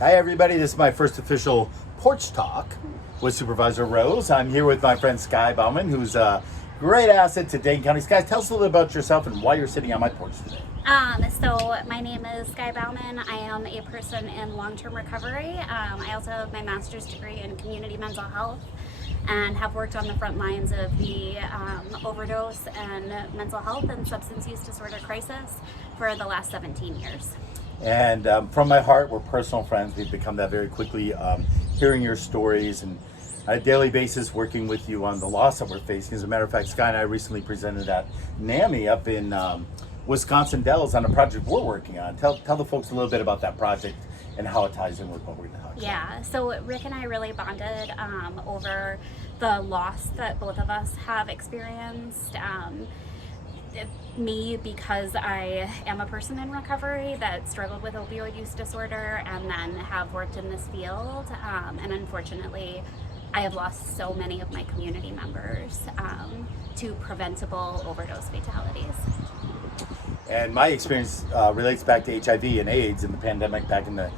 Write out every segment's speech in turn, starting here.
Hi everybody, this is my first official porch talk with Supervisor Rose. I'm here with my friend Skye Boughman, who's a great asset to Dane County. Skye, tell us a little bit about yourself and why you're sitting on my porch today. So my name is Skye Boughman. I am a person in long-term recovery. I also have my master's degree in community mental health and have worked on the front lines of the overdose and mental health and substance use disorder crisis for the last 17 years. And from my heart, we're personal friends. We've become that very quickly, hearing your stories and on a daily basis working with you on the loss that we're facing. As a matter of fact, Skye and I recently presented at NAMI up in Wisconsin Dells on a project we're working on. Tell the folks a little bit about that project and how it ties in with what we're going to talk about. Yeah, so Rick and I really bonded over the loss that both of us have experienced. Me, because I am a person in recovery that struggled with opioid use disorder and then have worked in this field, and unfortunately I have lost so many of my community members to preventable overdose fatalities. And my experience relates back to HIV and AIDS and the pandemic back in the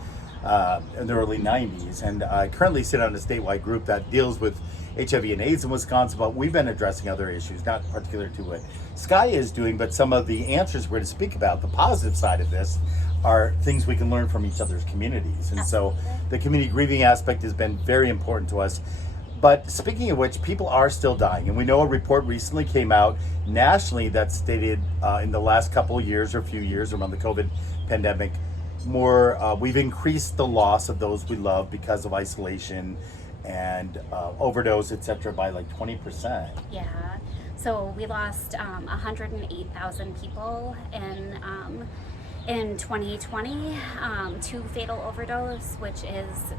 early 90s. And I currently sit on a statewide group that deals with HIV and AIDS in Wisconsin, but we've been addressing other issues, not particular to what Skye is doing, but some of the answers we're going to speak about. The positive side of this are things we can learn from each other's communities. And so the community grieving aspect has been very important to us. But speaking of which, people are still dying. And we know a report recently came out nationally that stated in the last couple of years or few years around the COVID pandemic, we've increased the loss of those we love because of isolation and overdose, etc., by like 20%. Yeah, so we lost 108,000 people in 2020 to fatal overdose, which is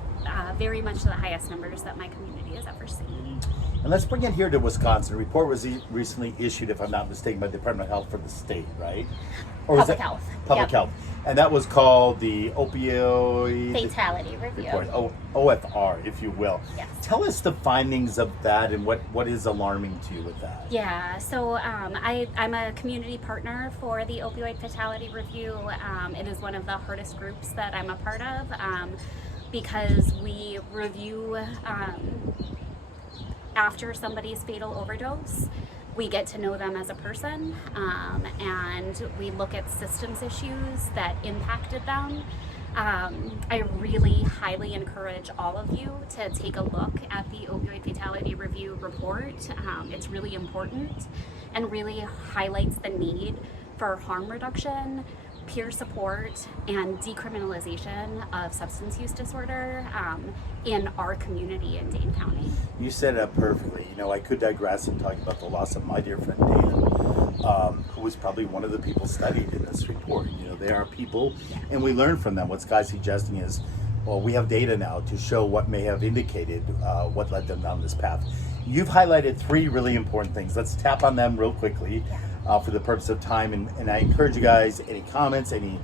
very much the highest numbers that my community has ever seen. And let's bring it here to Wisconsin. A report was recently issued, if I'm not mistaken, by the Department of Health for the state, right? Or Public health. Public health. And that was called the Opioid Fatality Review. Report, OFR, if you will. Yes. Tell us the findings of that and what is alarming to you with that. Yeah, so I'm a community partner for the Opioid Fatality Review. It is one of the hardest groups that I'm a part of because we review after somebody's fatal overdose. We get to know them as a person, and we look at systems issues that impacted them. I really highly encourage all of you to take a look at the Opioid Fatality Review report. It's really important and really highlights the need for harm reduction, peer support, and decriminalization of substance use disorder in our community in Dane County. You said it perfectly. You know, I could digress and talk about the loss of my dear friend Dan, who was probably one of the people studied in this report. You know, they are people, and we learn from them. What Skye's suggesting is, well, we have data now to show what may have indicated what led them down this path. You've highlighted three really important things. Let's tap on them real quickly. For the purpose of time, and I encourage you guys, any comments, any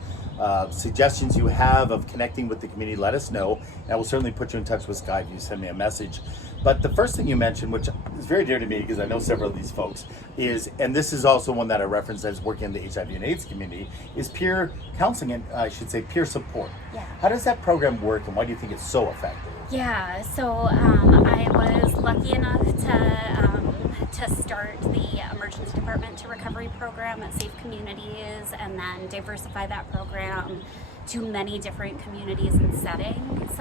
suggestions you have of connecting with the community, let us know, and I will certainly put you in touch with Skye if you send me a message. But the first thing you mentioned, which is very dear to me because I know several of these folks, is, and this is also one that I referenced as working in the HIV and AIDS community, is peer counseling, and I should say peer support. Yeah. How does that program work, and why do you think it's so effective? Yeah, so I was lucky enough to start the Emergency Department to Recovery program at Safe Communities and then diversify that program to many different communities and settings.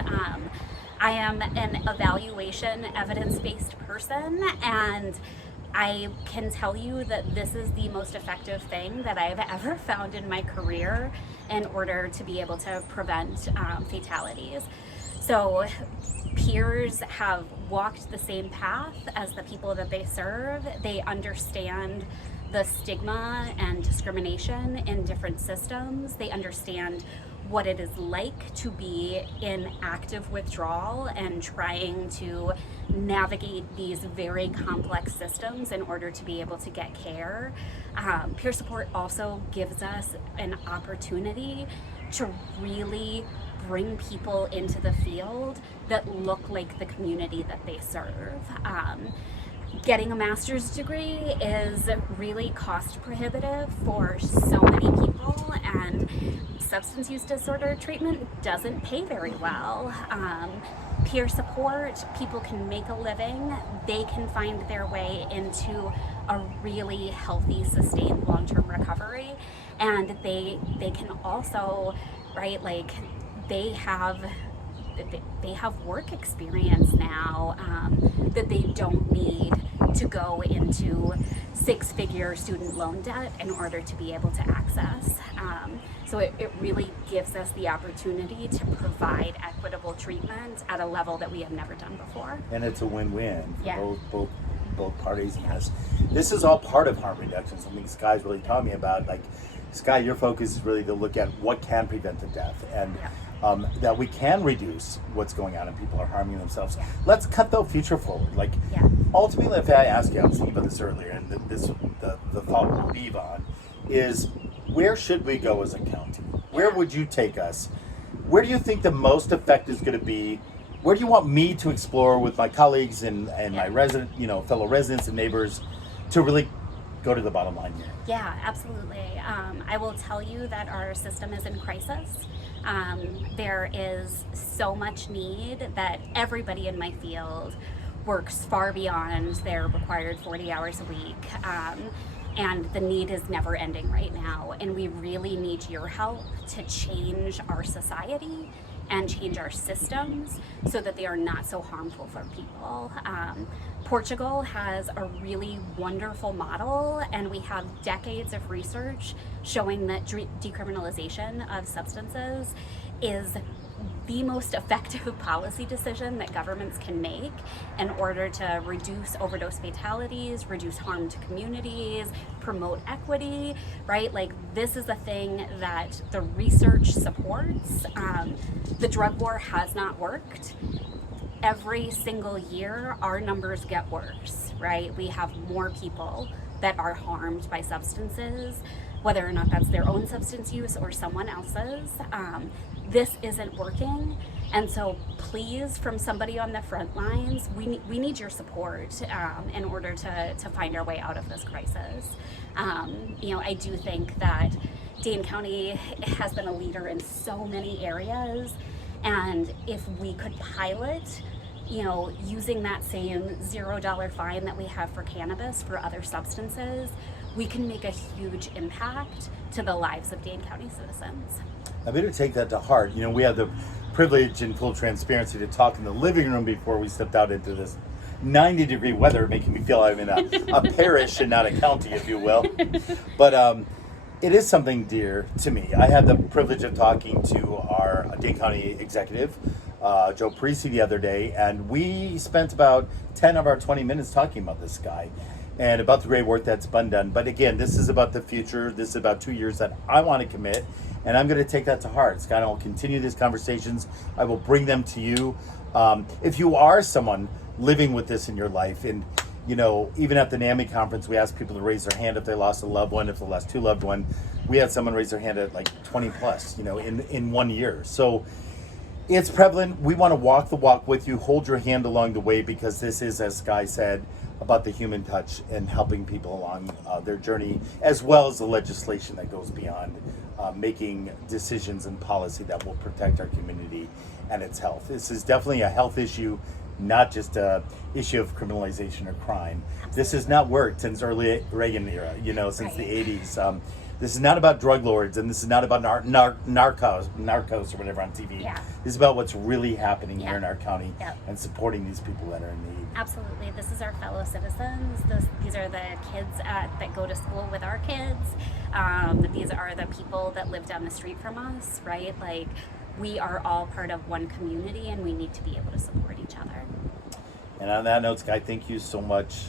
I am an evaluation evidence-based person, and I can tell you that this is the most effective thing that I've ever found in my career in order to be able to prevent fatalities. So peers have walked the same path as the people that they serve. They understand the stigma and discrimination in different systems. They understand what it is like to be in active withdrawal and trying to navigate these very complex systems in order to be able to get care. Peer support also gives us an opportunity to really bring people into the field that look like the community that they serve. Getting a master's degree is really cost prohibitive for so many people, and substance use disorder treatment doesn't pay very well. Peer support, people can make a living, they can find their way into a really healthy, sustained long-term recovery, and they can also, right, like they have work experience now that they don't need to go into six-figure student loan debt in order to be able to access. So it really gives us the opportunity to provide equitable treatment at a level that we have never done before. And it's a win-win for Yeah. both parties in this. This is all part of harm reduction, something Skye's really taught me about. Like, Skye, your focus is really to look at what can prevent the death, and that we can reduce what's going on and people are harming themselves. Yeah. Let's cut the future forward. Like, ultimately, if I ask you, I was thinking about this earlier, and the thought we'll leave on is, where should we go as a county? Where would you take us? Where do you think the most effect is going to be? Where do you want me to explore with my colleagues and my fellow residents and neighbors to really go to the bottom line here? Yeah, absolutely. I will tell you that our system is in crisis. There is so much need that everybody in my field works far beyond their required 40 hours a week. And the need is never ending right now. And we really need your help to change our society and change our systems so that they are not so harmful for people. Portugal has a really wonderful model, and we have decades of research showing that decriminalization of substances is the most effective policy decision that governments can make in order to reduce overdose fatalities, reduce harm to communities, promote equity, right? Like, this is a thing that the research supports. The drug war has not worked. Every single year, our numbers get worse, right? We have more people that are harmed by substances, whether or not that's their own substance use or someone else's. This isn't working, and so please, from somebody on the front lines, we need your support in order to find our way out of this crisis. I do think that Dane County has been a leader in so many areas, and if we could pilot using that same $0 fine that we have for cannabis for other substances, we can make a huge impact to the lives of Dane County citizens. I better take that to heart. We had the privilege and full transparency to talk in the living room before we stepped out into this 90-degree weather, making me feel I'm in a parish and not a county, if you will. But it is something dear to me. I had the privilege of talking to our Dane County executive, Joe Parisi, the other day, and we spent about 10 of our 20 minutes talking about this guy and about the great work that's been done. But again, this is about the future. This is about 2 years that I want to commit, and I'm going to take that to heart. Scott, I will continue these conversations. I will bring them to you. If you are someone living with this in your life, and even at the NAMI conference, we asked people to raise their hand if they lost a loved one, if they lost two loved ones. We had someone raise their hand at like 20 plus, in 1 year. So it's prevalent. We want to walk the walk with you, hold your hand along the way, because this is, as Skye said, about the human touch and helping people along their journey, as well as the legislation that goes beyond making decisions and policy that will protect our community and its health. This is definitely a health issue, not just a issue of criminalization or crime. This has not worked since early Reagan era, since the 80s. This is not about drug lords, and this is not about narcos or whatever on TV. Yeah. This is about what's really happening here in our county and supporting these people that are in need. Absolutely. This is our fellow citizens. These are the kids that go to school with our kids. These are the people that live down the street from us, right? Like, we are all part of one community, and we need to be able to support each other. And on that note, Skye, thank you so much.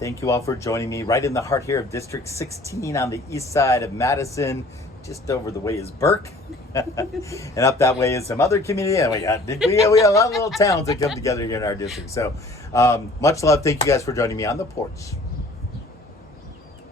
Thank you all for joining me right in the heart here of District 16 on the east side of Madison. Just over the way is Burke. And up that way is some other community. And we got a lot of little towns that come together here in our district. So much love. Thank you guys for joining me on the porch.